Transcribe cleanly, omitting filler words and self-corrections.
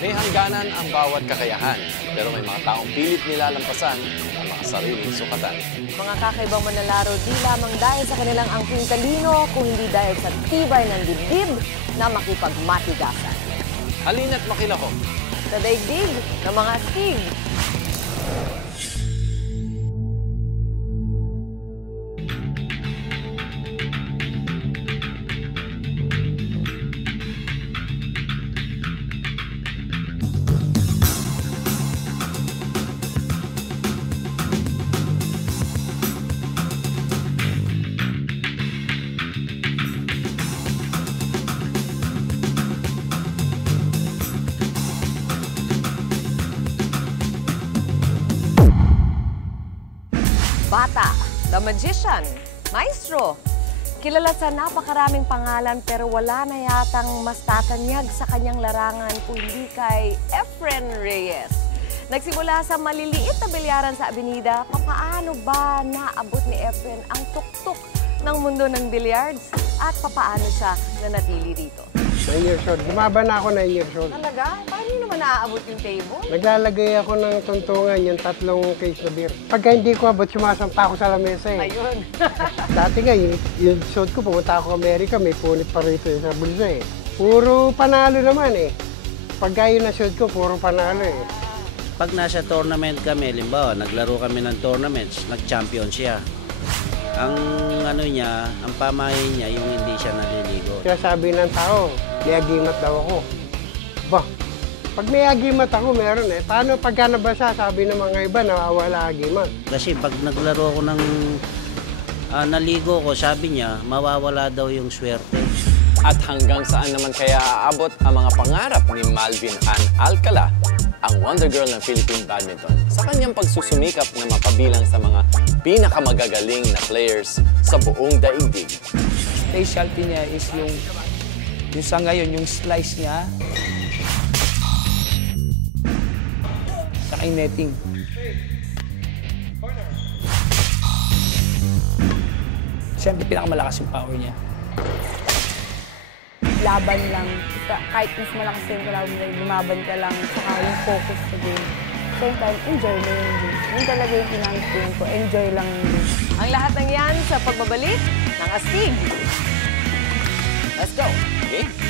May hangganan ang bawat kakayahan, pero may mga taong pilit nilalampasan ang mga sariling sukatan. Mga kakaibang manlalaro di lamang dahil sa kanilang angking talino, kung hindi dahil sa tibay ng dibdib na makipagmatigasan. Halina't makilahok. Sa daigdig ng mga astig. Bata, the magician, maestro. Kilala sa napakaraming pangalan pero wala na yatang mas tatanyag sa kanyang larangan kung hindi kay Efren Reyes. Nagsimula sa maliliit na bilyaran sa Avenida, papaano ba naabot ni Efren ang tuktok ng mundo ng billiards at papaano siya nanatili rito? 9 years old. Gumaban na ako 9 years old. Talaga? Paano nyo naman naaabot yung table? Naglalagay ako ng tuntungan, yung 3 case na beer. Pagka hindi ko abot, sumasampa ako sa lamesa eh. Ayun. Dati nga, yung suit ko, pumunta ako Amerika, may punit pa rito sa bulsa eh. Puro panalo naman eh. Pagka yun na suit ko, puro panalo eh. Pag nasa tournament kami, limbawa, naglaro kami ng tournaments, nag-champion siya. Ang ano niya, ang pamahin niya, yung hindi siya naliligo. Kaya sabi ng tao, may agimat daw ako. Bah, pag may agimat ako, meron eh. Paano pagka nabasa, sabi ng mga iba, nawawala agimat. Kasi pag naglaro ako ng naligo ko, sabi niya, mawawala daw yung swerte. At hanggang saan naman kaya aabot ang mga pangarap ni Malvin Ann Alcala, ang Wonder Girl ng Philippine Badminton, sa kanyang pagsusumikap na mapabilang sa mga pinakamagagaling na players sa buong daigdig. Specialty niya is yung sa ngayon, yung slice niya, saka yung netting. Siyempre, pinakamalakas yung power niya. Laban lang. Kahit mas malakas yung kalaban mo, lumaban ka lang. Saka yung focus sa game. Same time, enjoy mo yung game. Yun talaga yung pinag-game ko. Enjoy lang yung game. Ang lahat ng yan sa pagbabalik ng Astig. Let's go! Okay?